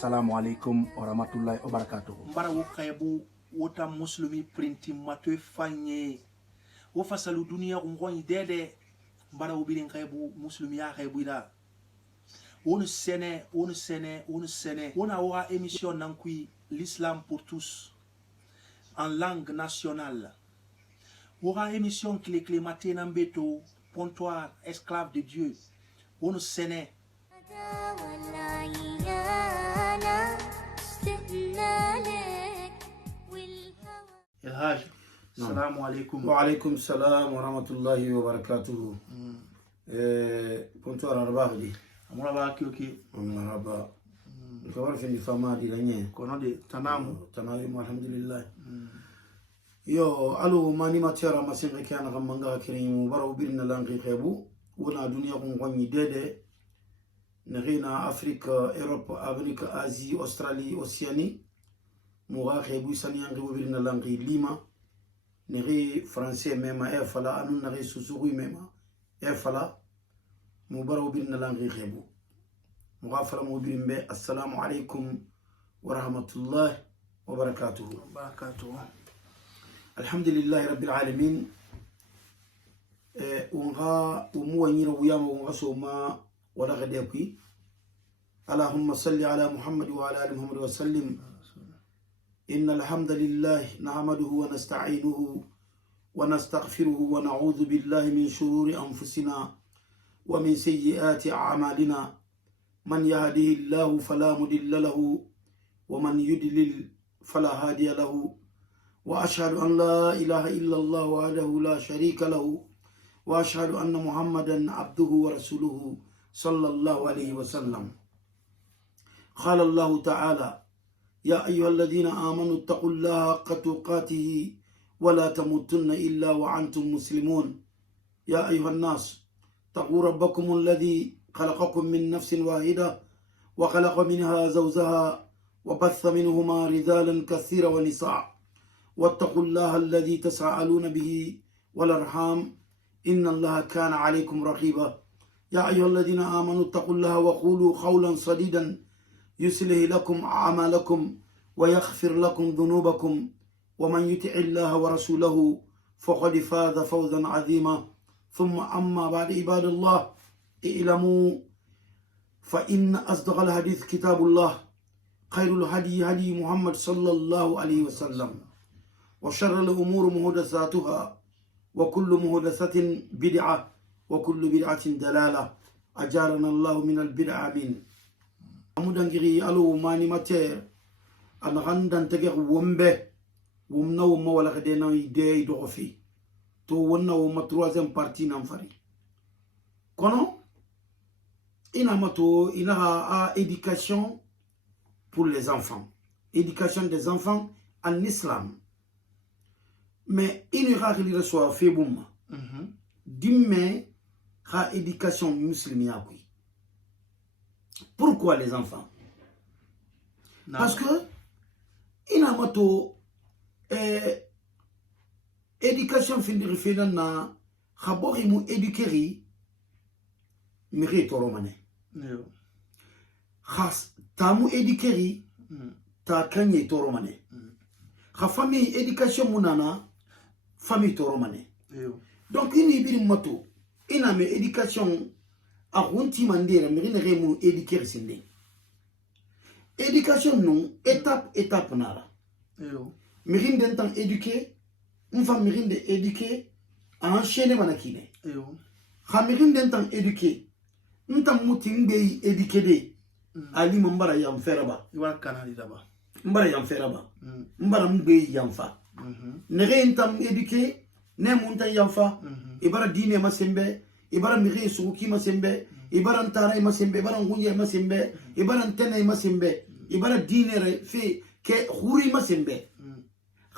Assalamu alaikum wa rahmatullahi wa barakatuh. Mbara wukaibu wota muslimi printi matwe fanye wo fasalu dunia ngoni dede mbara wubili nkaibu muslimi ya kaibu ida wonu sene wona wa émission nankui l'islam pour tous en langue nationale wora émission clé matin nambeto pontoir esclave de Dieu wonu sene الهاج السلام عليكم وعليكم السلام ورحمة الله وبركاته. كنت أنا رباغي أمورا باكيوكي أمورا با كبر في الفما دي لنيه كونو دي تنام الحمد لله. يو ألو ماني ما تيرا ما سين كي أنا كمانغا كريم برا وبيرنا لانغي خيبو ونا دنيا كونغوني ديدي نغينا أفريقيا أوروبا أمريكا آسيا أستراليا أوسياني موغا خيبو سانيانغي وبيرنا لانغي ليما نغي فرنسي ميما فلا أنو نغي سوسوغي ميما فلا مبارو وبيرنا لانغي خيبو موغا فلا موبيرن بي السلام عليكم ورحمة الله وبركاته. الحمد لله رب العالمين. ونغا وموانير وياما ونغا سوما ولا غديكي اللهم صل على محمد وعلى آل محمد وسلم. إن الحمد لله نحمده ونستعينه ونستغفره ونعوذ بالله من شرور أنفسنا ومن سيئات أعمالنا من يهده الله فلا مضل له ومن يضلل فلا هادي له وأشهد أن لا إله إلا الله وحده لا شريك له وأشهد أن محمدا عبده ورسوله صلى الله عليه وسلم. قال الله تعالى يا أيها الذين آمنوا اتقوا الله حق تقاته ولا تموتن إلا وأنتم مسلمون. يا أيها الناس اتقوا ربكم الذي خلقكم من نفس واحدة وخلق منها زوجها وبث منهما رجالا كثيرا ونساء واتقوا الله الذي تساءلون به والأرحام إن الله كان عليكم رقيبا. يا أيها الذين آمنوا اتقوا الله وقولوا قولا سديدا يصلح لكم أعمالكم ويغفر لكم ذنوبكم ومن يطع الله ورسوله فقد فاز فوزا عظيما. ثم أما بعد عباد الله اعلموا فإن أصدق الحديث كتاب الله خير الهدي هدي محمد صلى الله عليه وسلم وشر الأمور محدثاتها وكل محدثة بدعة وكل بدعة دلالة أجارنا الله من البدع آمين. amudangiri alo mani mater ana gandan tege wombe womna womma wala kade na ide do fi to wonna womma troisième partie nan fari kono ina mato ina a éducation pour les enfants, éducation des enfants en islam, mais il y a qui reçoit fait boum dimme ha éducation musulmane. Pourquoi les enfants? Non. Parce que il a moto éducation fin de fait na khabori mu éduquer mérite romane khas tamu éduquer ta kanye to romane kha famille éducation munana famille to romane donc ini bir moto ina me éducation a hunti mandira mérine remu éduquer sinde éducation non étape nara mérine d'un temps éduquer une femme mérine de éduquer à enchaîner manakine kha mérine d'un temps éduquer ntam mutin be éduquer de ali mbara yam feraba iwa kanali daba mbara yam feraba mbara mbe yam fa nere ntam éduquer ne munta yam fa ibara dine masembe ibara miri suki masembe ibara ntara masembe ibara ngunye masembe ibara ntene masembe ibara dine re fe ke khuri masembe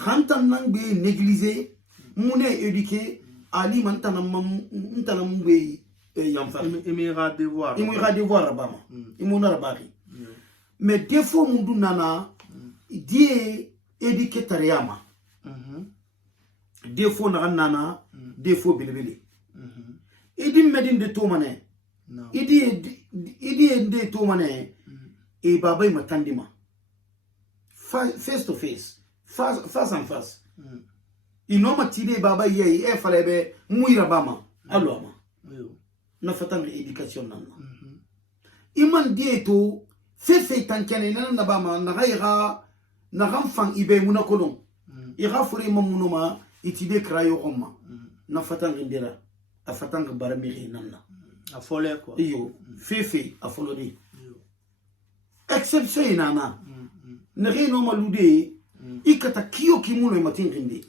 khantam nang be négliger mune éduquer ali mantanam be yamfa imira devoir rabama imuna rabaki mais défaut mundu nana die éduquer tariyama défaut nana défaut bilibili idi medin de to mané idi de to mané e baba ma tandima face to face face en face inoma tide baba yei e falebe muira bama aloma na fatanga education nan iman dieto fefe tankene nan na bama na gaira na gamfang ibe muna kolon ira fure mamunuma itibe krayo komma na fatanga ndira a fatanga baramiri nanna a fole quoi iyo fefe a folodi exception inana nare no malude ikata kiyo kimuno matingindi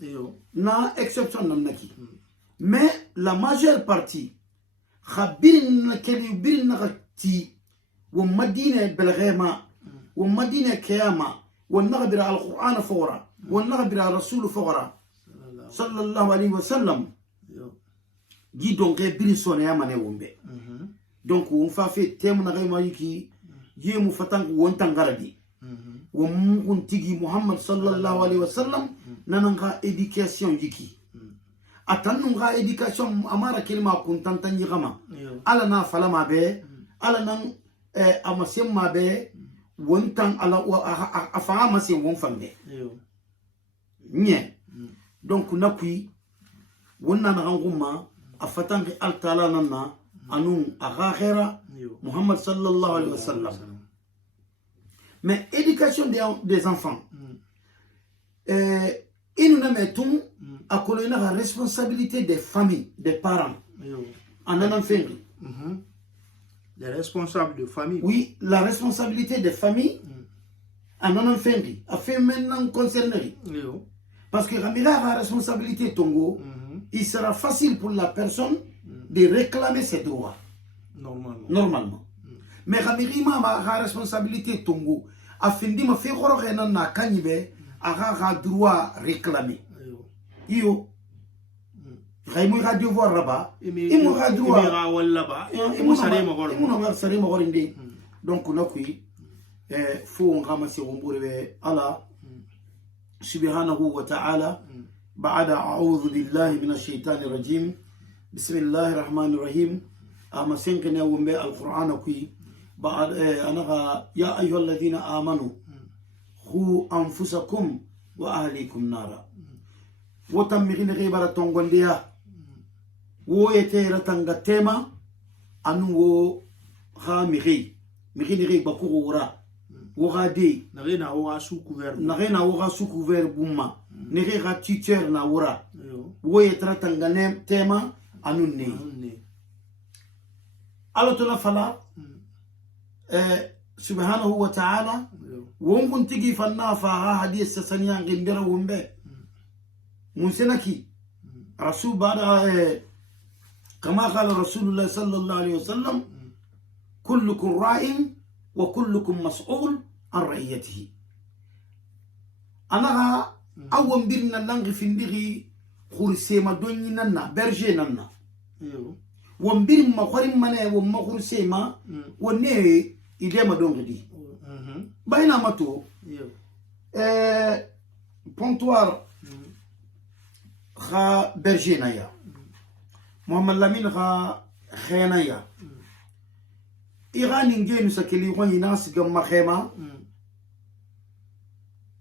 na exception nanaki mais la majeure partie khabirin kali birin nakati wa madina belghema wa madina kiyama wa nagbira alquran fawra wa nagbira rasul fawra sallallahu alayhi wa sallam gi donc birin sone yamane wombe donc on fa fait thème na gayma yiki yemu fatang wontan garadi wa mun tigi muhammad sallallahu alayhi wa sallam nananga education yiki atanu nga education amara kelma kuntantan yigama ala na falama be ala nan amasem ma be wontan ala afa amasem won fambe nye donc nakui wonna na nguma afatang altala nanna anu akhira muhammad sallallahu alayhi wa sallam. Mais éducation des enfants, il nous met tout à connaître la responsabilité des familles, des parents. En un enfant. Les responsables de famille. Oui, la responsabilité des familles en un enfant. A fait maintenant concerné. Parce que quand il a la responsabilité Tongo, il sera facile pour la personne de réclamer ses droits. Normalement. Mais quand il a la responsabilité Tongo, afindi ma fe khoro khena na kanyibe aga droit réclamer iyo khaymu ga devoir raba imu ga droit wala ba imu sare ma gorinde donc nakui fo ngama se wombure ala subhanahu wa ta'ala ba'da a'udhu billahi minash shaitani rajim bismillahir rahmanir rahim ama senkene wombe alquran kui بعد أنا يا أيها الذين آمنوا خو أنفسكم وأهليكم نارا وتمغين غيبرة تونغونديا ويتيرة تنغتيما أنو خامغي مغين غيب بكورا وغادي نغينا وغا سو كوفير بوما نغيغا تيتشر ناورا ويتيرة تنغتيما أنو ني ألو تنفلا سبحانه وتعالى ومكن تجي فالنافع حديث سسنيا غندرا ومبه منسنكي رسول بعد كما قال رسول الله صلى الله عليه وسلم كلكم راع وكلكم مسؤول عن رعيته أنا أول بيرنا لانغ في ندغي خرسيما دوني ننا برجي ننا ومبير ما خرم منه وما خرسيما ونيه idema dongdi bayna mato pontoir kha bergena ya muhammad lamin kha khena ya irani ngenu sakeli ko nas gamma khema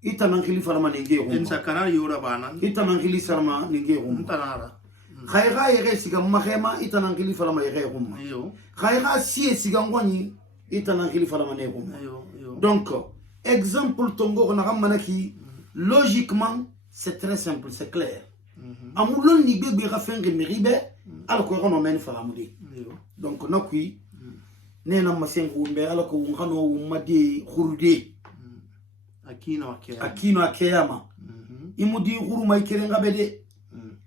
itanan khilifa lama ninge ko en sakana yura banan itanan khilifa lama ninge ko tanara khayga yere sigam khema itanan khilifa lama yere ko khayga sie sigangwani itanan khilifa la mané ko donc exemple tongo na manaki logiquement c'est très simple c'est clair amulon ni bebe rafenge miribe ala ko rono men faramudi donc nakui nena masengo umbe ala ko ngano umadi khurde akino akeyama imudi khuru may kerenga bede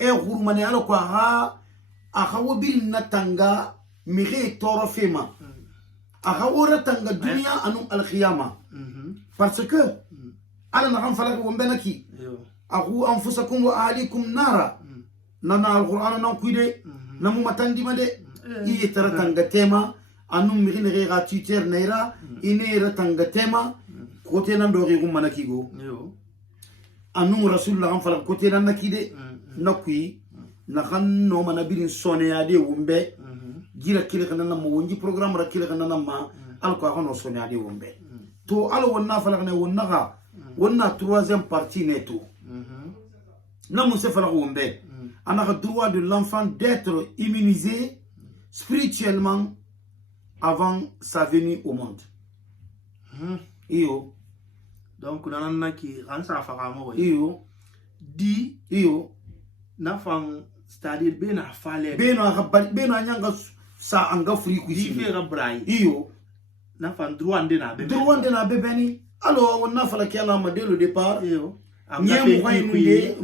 e khuru mane ala ko ha akhawobil natanga mire torofema أخورة تنجا الدنيا أنو الخيامة parce que أنا نعم فلك ومبنكي أخو أنفسكم وأهليكم نارا نانا القرآن نوكيد نمو متندي مدي إيه ترى تنجا تيما أنو مغين غيغا تيتر نيرا إني تنجا تيما كوتينا دوغي غمانكيغو أنو رسول الله فلك كوتينا نكيد نكوي نخن نوما نبيرين سونيا دي ومبي gira kile kana na mwonji program ra kile kana na ma alko akono sonya di wombe to ala wonna falakne wonna ga wonna troisième partie neto na musse falak wombe anaka droit de l'enfant d'être immunisé spirituellement avant sa venue au monde. Iyo. Donc nanana ki ansa faka mo Iyo. di Iyo. na fang c'est-à-dire bena fale bena nyanga sa anga free ku di fe rabrai iyo na fang droit ndena be droit ndena be beni alors on a falaki ala ma dès le départ iyo nyem ko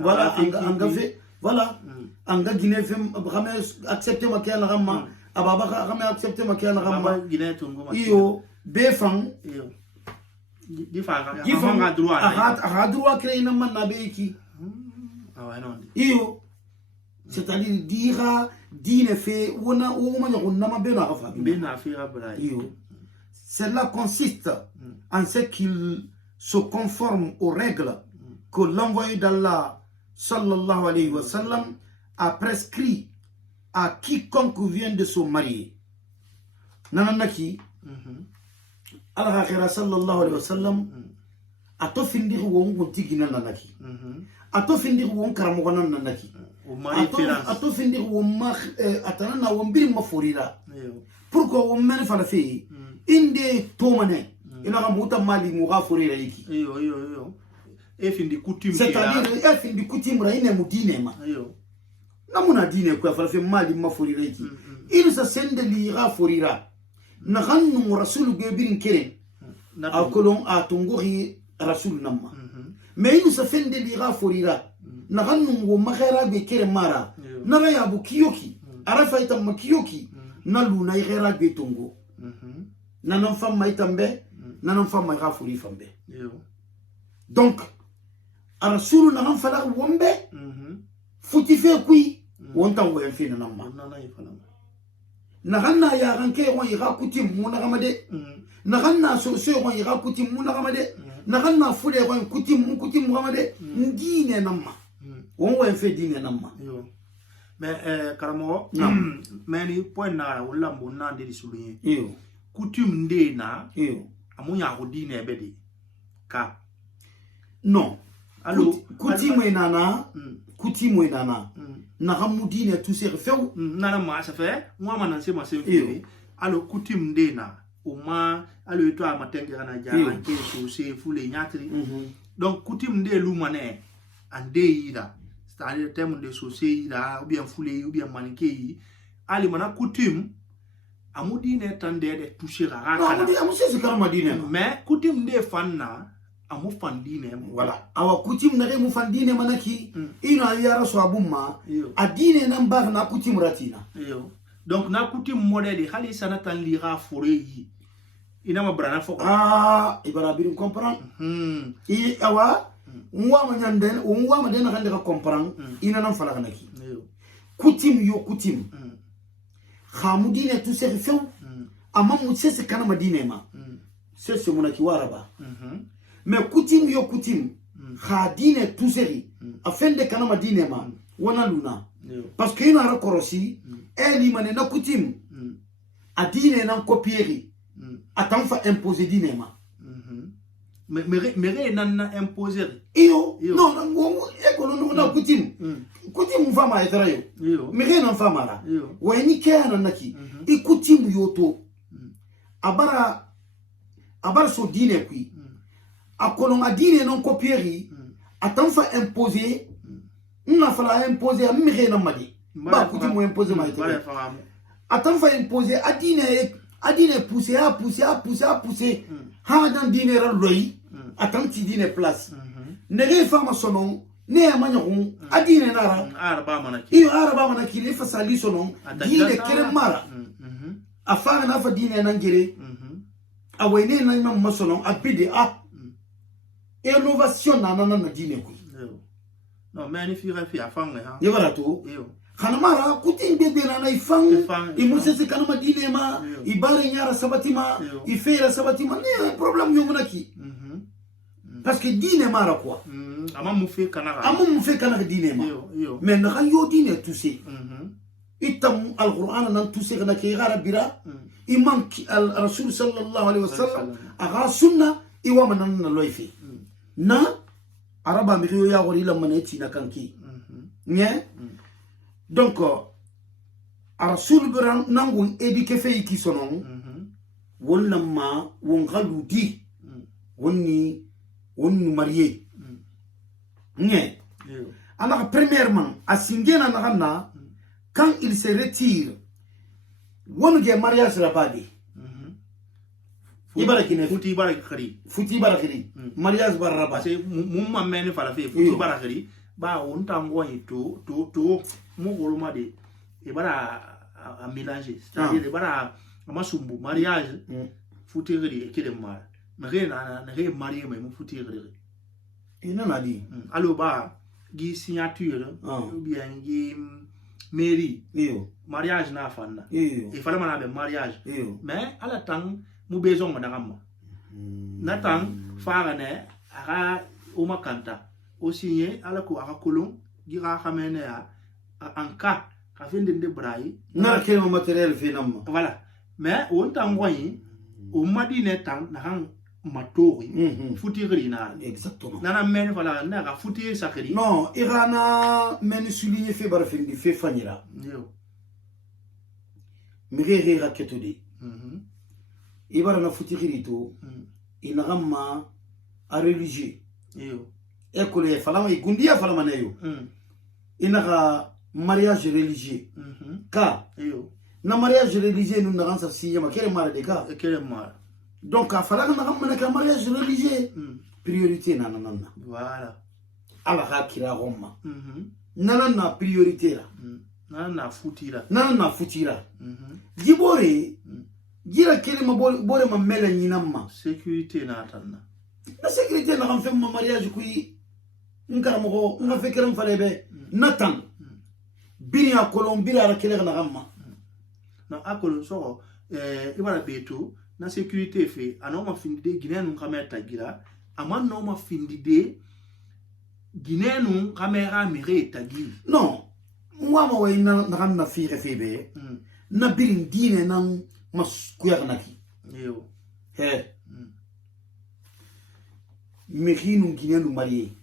voilà anga fe voilà anga guiné fem xamé accepter ma kala ramma ababa xamé accepter ma kala ramma guiné tungo ma iyo be fang iyo di fa ga droit a droit créer na man na be ki iyo c'est-à-dire dira dine fait wona o ma nyako na ma be na fa be na fi rabra iyo cela consiste en ce qu'il se conforme aux règles que l'envoyé d'Allah sallallahu alayhi wa sallam a prescrit à quiconque vient de se marier. Nananaki Allah khira sallallahu alayhi wa sallam ato findi won gonti nananaki ato findi won karamo nananaki ato findi won ma atana won bir ma forira pourquoi won men fala fi inde tomane ina ga muta mali mu ga forira yiki iyo e findi coutume c'est-à-dire e findi coutume ra ine mudine ma iyo namuna dine ko fala fi mali ma forira yiki il sa sende li ga forira na gannu rasul be birin kere akolon atungori rasul namma mais il sa fende li ga forira na gannu wo makhara be kere mara na ra ya bu kiyoki arafa ita makiyoki na luna yera be tongo nanon femme itambe nanon femme ga furi fambe donc rasulu nanon fala wombe futi fe kui wonta wo en fina namma na ganna ya ganke won ira kuti muna gamade na ganna so won ira kuti muna gamade na ganna fude won kuti mu gamade ndine namma won wo en fe dine namma mais karamo mais ni point na wala mo na de souligner coutume ndena amunya ko dine bedi ka non allo coutume nana coutume nana na gamu dine tout se refeu nana ma ça fait moi manan c'est ma c'est allo coutume ndena o ma allo to a matenge kana ja anke so se fule nyatri donc coutume nde lu mané ande yida c'est-à-dire le terme de société là ou bien foulé ou bien maniqué ali mana coutume amudine tande de toucher rara kala non amu c'est karma dine mais coutume de fanna amu fandine voilà awa coutume na mu fandine manaki ina yara so abumma adine nan ba na coutume ratina donc na coutume modèle hali sanatan lira foreyi ina ma brana foko ibara bi comprendre i awa unwa nyanden unwa madena kande ka comprendre ina nan fala kanaki coutume yo coutume khamudine tu se refeu ama mu se kana madine ma se munaki waraba mais coutume yo coutume khadine tu se afende kana madine ma wana luna parce que ina rakorosi eli manena coutume adine nan copier atam fa imposer dine ma mais nan imposer iyo non ekolo no na coutume coutume fama etara yo mais nan fama ra wani kana naki i coutume yo to abara so dine kui akolo adine non copier atam fa imposer na fala imposer mais nan madi ba coutume imposer ma etara atam fa imposer adine pousser ha dan dine ra loyi atam ti dine place nege fama sonon ne amanyakun adine nara araba manaki le fasali sonon dine kere mara afara na fa dine nan gere awene nan mam masonon abide innovation na dine ko non mais ni fi afanga ha yebara to kana mara kutin bebe na ifang imusese kana madine ma ibare nyara sabatima ifeira sabatima ne problem yo munaki parce que dine mara quoi ama mu fe kana dine ma mais na yo dine tout c'est itam alquran nan tout c'est kana ke gara bira imam al rasul sallallahu alaihi wasallam aga sunna iwa manan na loife na araba mi yo ya wori la maneti na kanki nye donc arasul bran nangun edike fe ki sonon wonna ma won galudi wonni marié nye alors premièrement asingena na ganna quand il se retire wonu ge mariage rabadi ibara kine futi bara khari mariage barra parce que mumma meni fala fe futi bara khari ba on tango to mo goloma de ibara a mélanger c'est-à-dire ibara masumbu mariage futi khari kede mar na re marié mais mu futi khari ina na di allo ba gi signature ou bien gi mairie mariage na fanna il fallait mana be mariage mais à la temps mu besoin na gamma na temps fara ne aga o makanta o signé ala ko aga kolon gira xamene ya en cas ka fende de brai na ke mo matériel fi nam voilà mais on tangoyi o madine temps na han matori futi rina exactement nana men voilà na ga futi sakri non irana men souligner fait bar fi fe fanyira yo mire raketudi ibara na futi rito inagamma a religieux yo école falama igundia falama neyo inaga mariage religieux ka yo na mariage religieux nous na sa signé ma kere mara de ka kele mara donc a falaga na gamma na mariage religieux priorité na voilà ala ha kira gomma na priorité la na futira na futira jibore gira kelima bore ma mela nyinamma sécurité na tanna na sécurité na xam ma mariage kuy ngaramo nga fekeram falebe natan biria colombia ra kele na gamma na akolo so ibara beto na sécurité fait anoma findide guinéen kameta gira aman no ma findide guinéen kamera mire tagi non moi ma way na na fi refebe na birin dine nan mas kuyagnaki yo he mekinu guinéen marié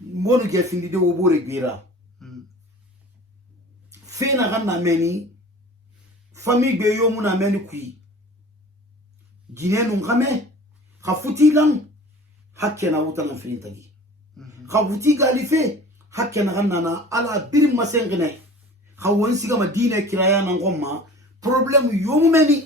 mbonu ge findide wo bore gira fena ganna meni famille be yo muna meni kui guinéen ngame khafuti lan hakkena wutana filintagi khafuti galife hakkena ganna ala bir masengene khawon siga madina kiraya na ngomma problème yo meni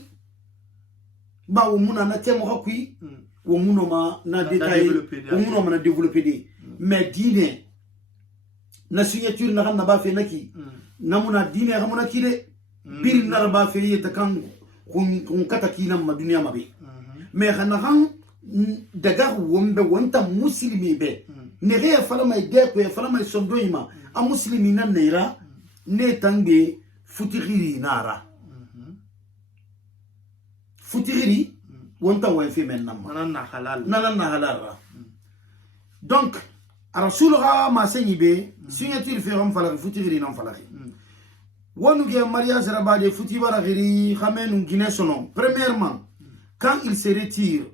ba wo muna na temo hakui wo muno ma na détail wo muno ma na développer de mais dine na signature na ganna ba fe naki namuna dine gamuna kide bir nar ba fe yeta kan kun kata kinam ma dunia mabe mais xana han daga wombe wonta muslimi be ne re fala may de ko fala may sondoyima a muslimi nan neira ne tangbe futiri nara futiri wonta way fe men nam na halal donc rasulullah ma senyibe signature fe ram fala futiri nan fala wonu ge mariage rabade futi baragiri khamenu guiné sonon premièrement quand il se retire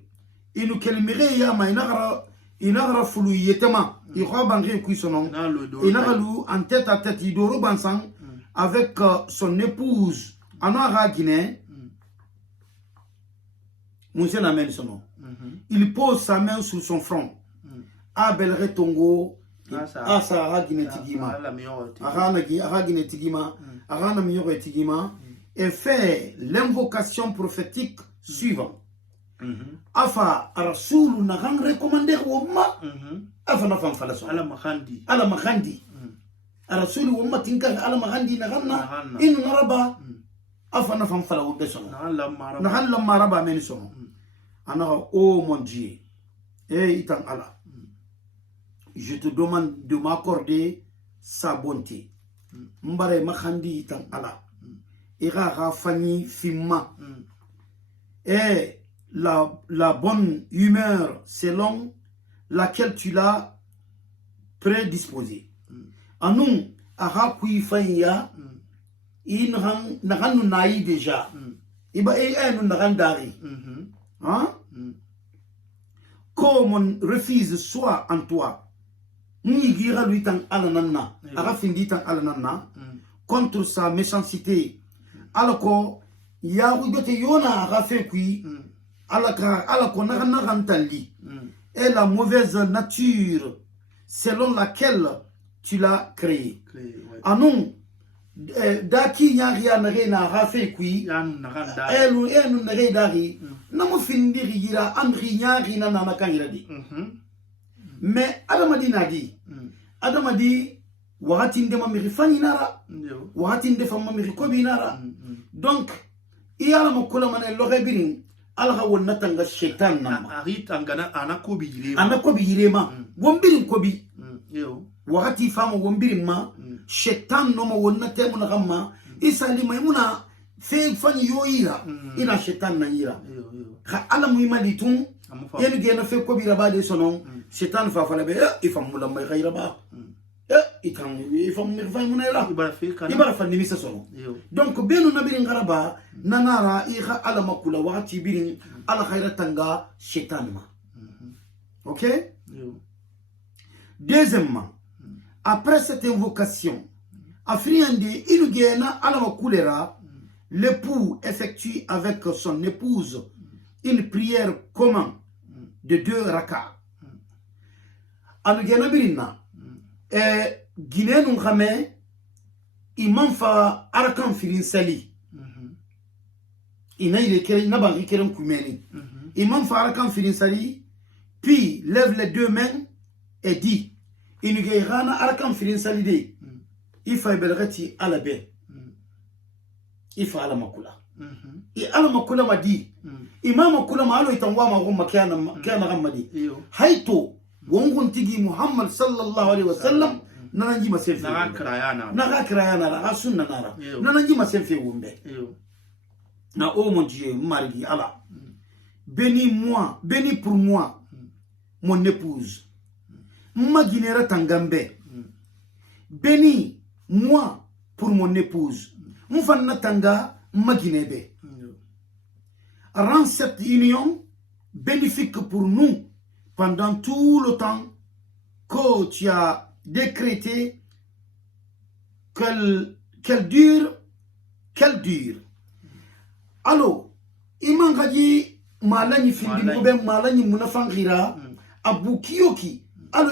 il nous kelmire ya ma inagra fulu yetema il khoa bangé ku sonon inagalu en tête à tête idoro bansang avec son épouse anara guiné monsieur la main sonon il pose sa main sur son front Abel Retongo asa agine tigima agine tigima agana miyo tigima et fait l'invocation prophétique suivante afa rasul na gang recommander womma afa na fam falaso ala makhandi rasul womma tinka ala makhandi na ganna in naraba afa na fam falawo besono na halla maraba men sono ana oh mon dieu itan ala je te demande de m'accorder sa bonté mbare makhandi itan ala ira fani fimma et la bonne humeur selon laquelle tu l'as prédisposé. Anung aha kui fanya in han nahanu nai déjà. iba nun nagandari hein comme on refuse soit en toi ni gira lui tan alananna aga findi tan alananna contre sa méchanceté alako ya wudote yona aga fe kui alako nagantanli et la mauvaise nature selon laquelle tu l'as créé anon daki nyari ya na rafe kui elu nare dari namo findiri gira andri nyari na nakangira di mais adamadi nadi adamadi wakati ndema mirifani nara wakati ndefa mirikobi nara donc iyala makula mane logebirin alha wonnatanga shaitan nama aritanga anakobi yirema wombirin kobi wakati fama wombirin ma shaitan noma wonnate muna gamma isa limaymuna fe fani yoira ina shaitan na yira kha ala muimali tun yenu gena fe kobi rabade sonon shaitan fa fala be ifamula may khayra ba itan ifam mirfay munayra ibara fa nimisa sonon donc benu nabirin garaba nanara iha ala makula wakati birin ala khayra tanga shaitan ma OK deuxièmement après cette invocation, l'époux effectue avec son épouse une prière commune de 2 rakas. Alugena birina Guinée nous ramène imam fa arakan filin sali. Il est nabari keren kumeni. Imam fa arakan filin sali puis lève les 2 mains et dit inuge rana arkam filin salide ifa belgati ala be ifa ala makula i ala makula madi imama kula ma alo itangwa ma gumma kana gamadi haito wongun tigi Muhammad sallallahu alaihi wasallam nananji masefi na krayana la sunna nara nananji masefi wumbe na oh mon Dieu marigi ala bénis pour moi mon épouse Maginera Tangambe. Bénis moi pour mon épouse. Mfanna Tanga Maginebe. Rends cette union bénéfique pour nous pendant tout le temps que tu as décrété qu'elle dure. Alors, Imangadi Malani Findi Malani Munafangira Abu Kiyoki. Alors,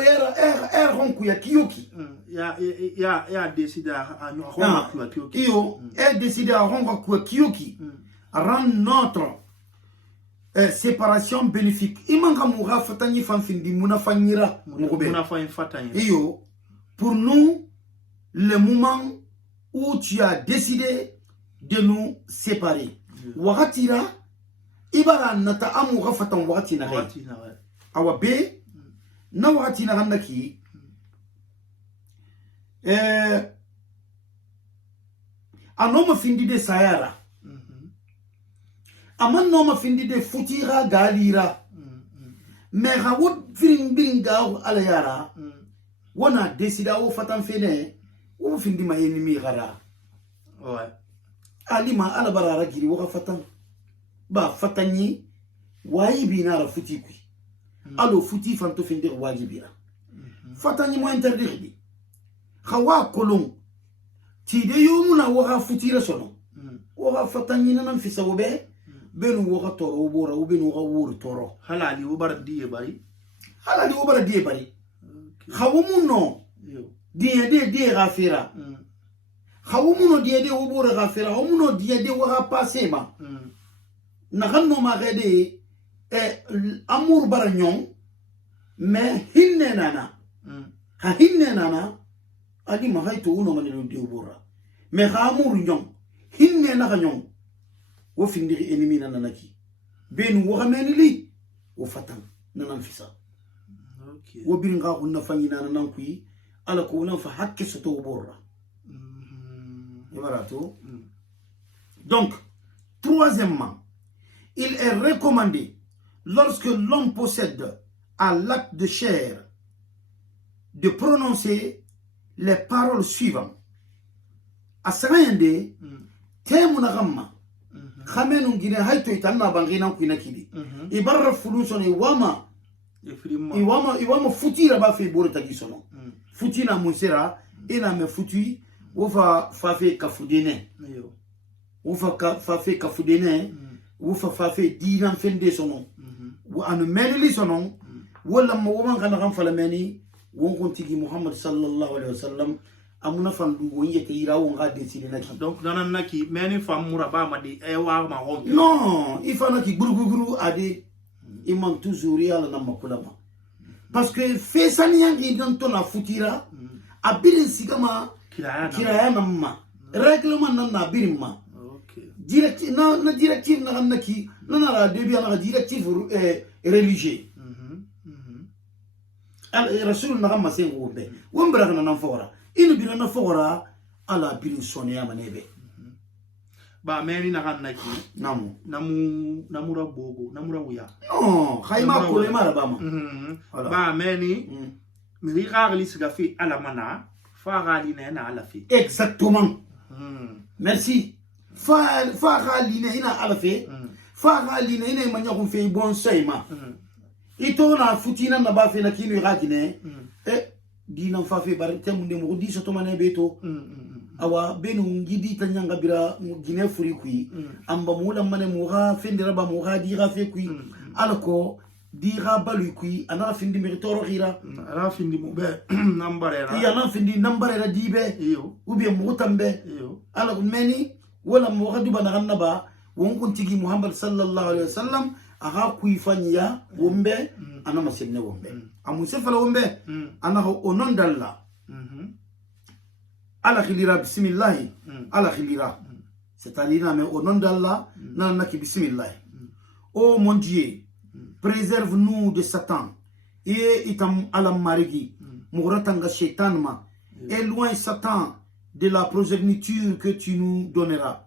ronku ya kiyoki. Ya décidé à ronga kwa kiyoki. Iyo, décidé à ronga kwa kiyoki. Rend notre séparation bénéfique. Imanga moura fatani fanfindi muna fanyira. Muna fatani. Iyo, pour nous, le moment où tu as décidé de nous séparer. Wakatira, ibara nata amoura fatan wakatina. Awa be, na wakati na handaki anoma findi de sayara aman noma findi de futira galira me hawot biringa ala yara wana desida o fatan fene o findi ma enemi gara alima ala barara giri waka fatan ba fatani wayibi na futi kui alo futi fanto findir wajibira fatani mo interdire di khawa kolon ti de yomuna waka futira sono waka fatani nan fi sawobe benu waka toro bora u benu waka wur toro halali wo bar diye bari khawumuno diye de gafira khawumuno diye de wo bora gafira khawumuno diye de waka pasema na ganno ma gade amour baranyon mais hinne nana ha hinne nana adi ma hayto uno manelo de bora mais ha amour nyon hinne na ganyon wo findiri ennemi nana naki ben wo xameni li wo fatan nanan fisa wo biringa ko na fanyi nana nan kuyi ala ko wona fa hakke soto bora ibarato donc troisièmement il est recommandé lorsque l'homme possède à l'acte de chair de prononcer les paroles suivantes. Asrayende, temuna gamma, khamenu ngine hayto itanna bangina kuina kidi ibarra fulusono iwama iwama futira ba fe boro tagisono futina musera ina me futi wofa fafe kafudene wofa fafe kafudene wofa fafe dinan fende sono wa anu menili sono wala mo woman kana kan falameni won kontigi muhammad sallallahu alaihi wasallam amuna fandu wonyete irawo ngade silina ki donc nanan naki meni famura ba madi e wa ma hon non ifana ki guru ade imam toujours yalla na makulama parce que fait saniyangi don tona futira abirin sigama kiraya namma règlement nan na birimma directive na directive na naki na la début na directive religieux al rasul na gamma sen wobe wombra na fora inu bina na fora ala birin sonia manebe ba meni na kan naki namu rabogo namu rawuya non khayma ko le mara bama ba meni mi ragli siga fi ala mana fa gali na ala fi exactement merci fa gali na ala fi fa gali na manya ko fe bon sayma ito na futina na ba fe na kinu ragine dina fa fe bar temunde mo di soto mane beto awa benu ngidi tanyanga bira gine furi kui amba mula mane muga fendira ba muga dira fe kui alako dira balu kui ana findi meritoro gira ana findi mo be nambarera ya na findi nambarera dibe iyo ubie mutambe iyo alako meni wala muga duba na ganaba won kuntigi muhammad sallallahu alaihi wasallam aha kui fanya wombe ana masenne wombe amuse fala wombe ana ho onondalla ala khilira bismillah ala khilira c'est-à-dire mais au nom d'Allah nanaki bismillah oh mon Dieu préserve-nous de Satan et itam ala marigi muratanga shaitan ma éloigne Satan de la progéniture que tu nous donneras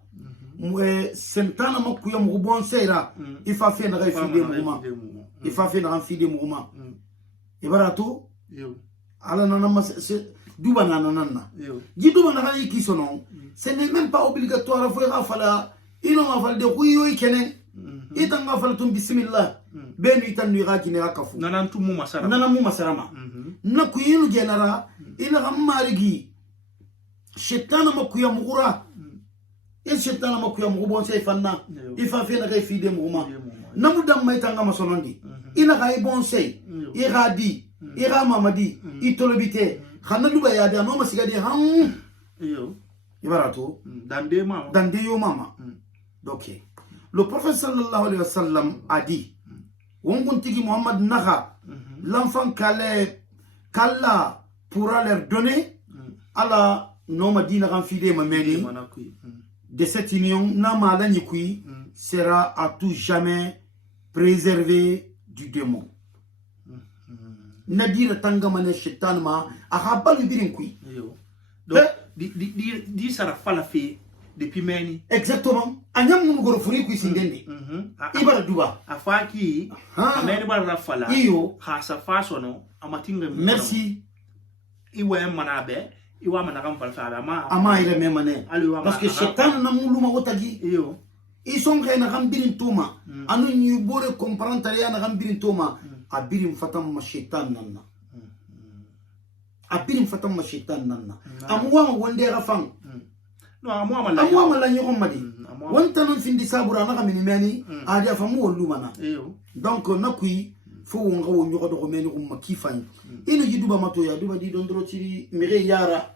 sentana makuya mubon seira ifa fe na fide mouma ifa fe na fide mouma ibarato ala nana duba nanana giduba na kali kisono ce n'est même pas obligatoire faut rafala ino mafal de kuyo ikenen itanga falatum bismillah benu itanu iraki ne akafu nanantu mu masara nanamu masarama na kuyinu genera ina gamarigi shetana makuya mugura shetana makuya mugubon sai fanna ifa fe na kai fide muguma namu dam mai tanga masonondi ina kai bon sai iradi ira mamadi itolobite khana duba ya da no masigadi han iyo ibarato dande yo mama donc le prophète sallallahu alayhi wa sallam a dit wonguntigi muhammad naha l'enfant qu'Allah pourra leur donner ala no madina kan fide mameni de cette union na malani kui sera à tout jamais préservé du démon nadira tangamane shaitan ma ahabalu birin kui donc di sara fala fe depuis meni exactement anyam mu goro furi kui sindende ibara duba afaki ameni bara fala iyo khasa fasono amatinga merci iwe manabe iwa manakam falfa ama ile memane parce que shaitan na muluma otagi iyo ison na gambirin tuma anu ni bore comprendre ya na gambirin tuma abirim fatam ma shaitan nanna abirim fatam ma shaitan nanna amwa wonde rafang no amwa la nyoko madi wonta non findi sabura na kamini meni adi afamu wolumana donc nakui fo wonga wonyo ko do meni umma kifani ino jiduba mato ya duba di dondro tiri mere yara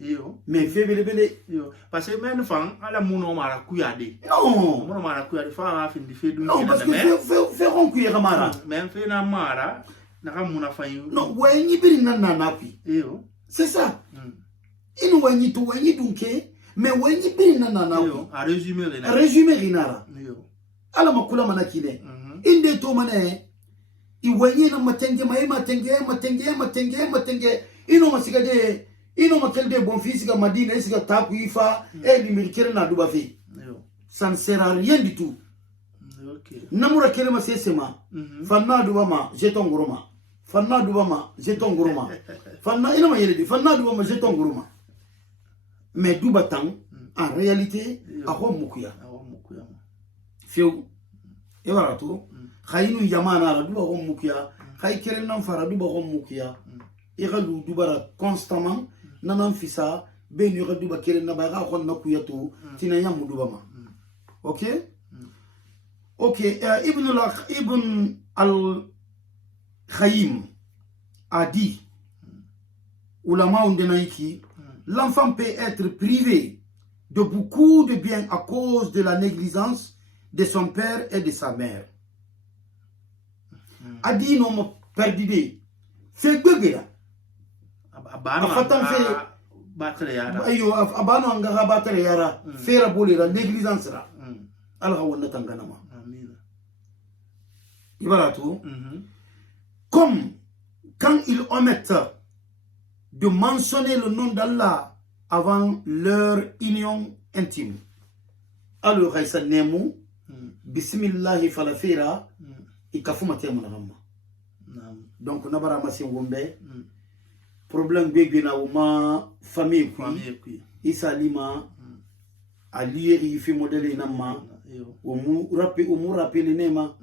iyo mais febele iyo parce que men fan ala muno mara kuyade non muno mara kuyade fa findi fedu non parce que fe ron kuye kamara men fe na mara na kamuna fayu non wenyi biri nanna napi iyo c'est ça ino wenyi to wenyi dunke mais wenyi biri nanna napi iyo a résumer rinara iyo ala makula manakile inde to mane I wenyi na matenge ino masigade ino makelde bon fils madina isiga taku ifa ni milkere na duba fi ça ne sert à rien du tout namura kele ma sesema fanna duba ma jeton guruma fanna duba ma jeton guruma fanna ina ma yeledi fanna duba ma jeton guruma mais duba tan en réalité a ho mukuya fiu ibarato khayinu yamana la duba gon mukiya khay keren nan fara duba gon mukiya igalu dubara constamment nanan fisa ben yo duba keren na ba ga khon na kuyato tina yamu duba ma OK ibn al-Khayyim a dit ulama undenaiki l'enfant peut être privé de beaucoup de biens à cause de la négligence de son père et de sa mère. Adi no mo perdide. Fe gbegera. Abano batare yara. Ayo abano anga batare yara. Fera bole la négligence la. Allah wonna tangana ma. Amin. Ibaratu. Comme quand ils omettent de mentionner le nom d'Allah avant leur union intime. Alors, Raïsa Nemo, Bismillah falafira, ikafuma temu na ramma. Donc, on a ramassé un gombe. Problème bébé na uma famille qui. Isa lima, allié, il fait modèle inama. Omu rappelé nema.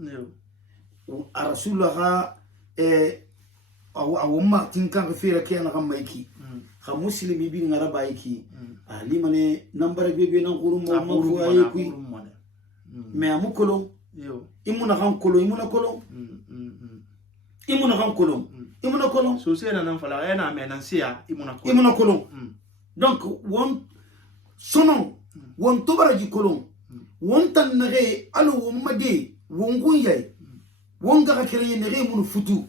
Arasullah awumma tinkan fira kena kamma iki kha muslimi bi ngara ba iki ali mane nambara bebe nan kurum mo fu ayi me amukolo imuna kan kolo imuna kolo so se nan fala ena me nan sia imuna kolo donc won sonon won tobaraji kolo won tan nare alu wumma de won gunyay won ga kere nare mun futu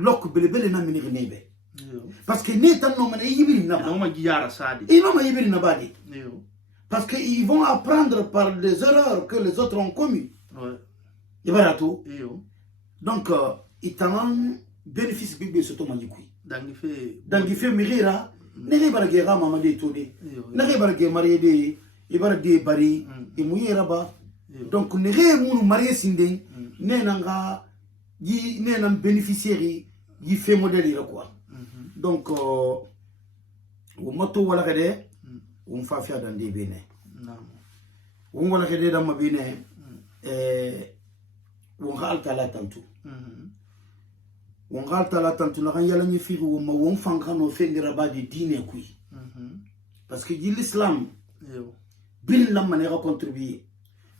lok belebele na miniri nebe parce que ni tan no man yibiri na no ma giyara sadi et non ma yibiri na badi parce que ils vont apprendre par les erreurs que les autres ont commis ibarato donc itaman bénéfice bibe soto manjikui dangi fe mirira nege barage ga mama de todi nege barage marié de ibarade bari e muyera ba donc nege munu marié sinde nenanga yi nenam bénéficiaire yi fait modèle là quoi donc au moto wala kade on fa fiya dans des bene on wala kade dans ma bene on halta la tantu on halta la tantu la yalla ni fi wo ma won fankano fendira ba di dine kui parce que l'islam bil lam mané ra contribuer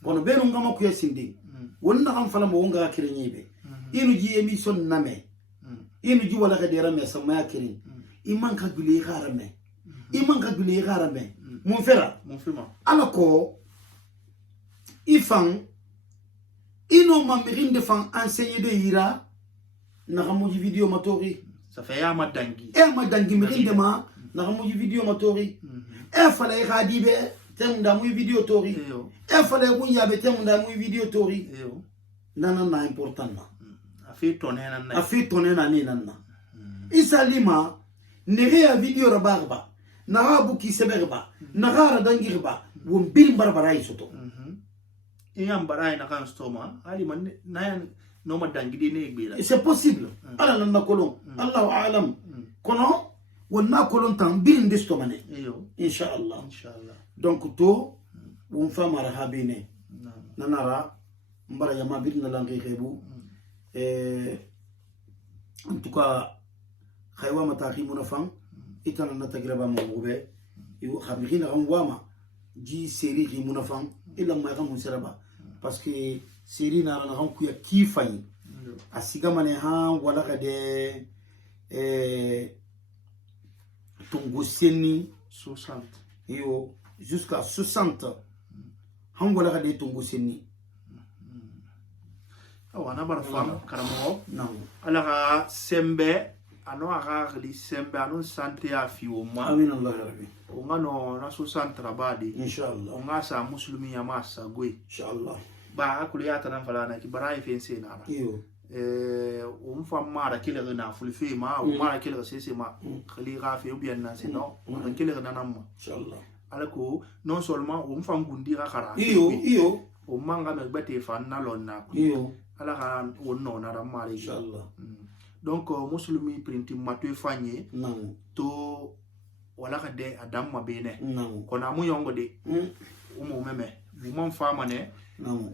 kono beno ngama ku yasinde wonna xam fala mo nga kire ñibe inu ji émission name inu ji wala kade rame sama ya kire iman ka gule garame mon frère ala ko ifan ino mamirin de fan enseigner de ira na xamuji vidéo matori ça fait ya madangi mirin de ma na xamuji vidéo matori fala khadibe tem da muy vidéo tori fala kunya be tem da muy vidéo tori na important na afi tonne na ni nanna isalima nere ya vidéo rabarba na rabu ki seberba na gara dangirba won bil barbara isoto iyam baray na kan stoma ali man nayan no madangi ne gbira c'est possible ala nan na kolon Allahu a'lam kono wonna kolon tan bil ndestoma ne inshallah donc to won fama rahabine nanara mbara yama bil na langi xebu en tout cas khaywa mataqi munafan itana na tagraba mo gobe yu khamina wama ji seri ri munafan illa ma ga musaraba parce que seri na na kan kuya kifani asiga mane ha wala ka de tongo seni 60 yo jusqu'à 60 han wala ka de tongo seni awana bar fam karamo non ala ka sembe ano aga li sembe ano santé afi o ma amin allah rabbi o ngano na 60 rabadi inshallah o ngasa muslimi ya masa gwe inshallah ba akulu ya tan falana ki barai fense na yo o mfam mara kile na fulfi ma o mara kile sese ma khali gafi bien na sino on kile na namma inshallah alako non seulement o mfam gundira khara iyo o manga me bete fan na lonna iyo ala kan wonno na ramari inshallah donc muslimi printi matwe fanye non to wala ka de adam mabene non kona mu yongo de umu meme bu man fama ne naam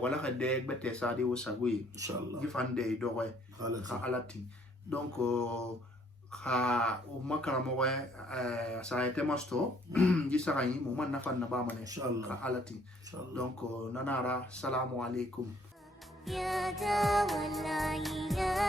wala ka de bete sa de o sagui inshallah gifande do ko ka alati donc ha o makara mo wa sa ete masto ji sagai mo man nafan na ba mane inshallah ka alati inshallah donc nanara salamu alaikum يا داوى العيان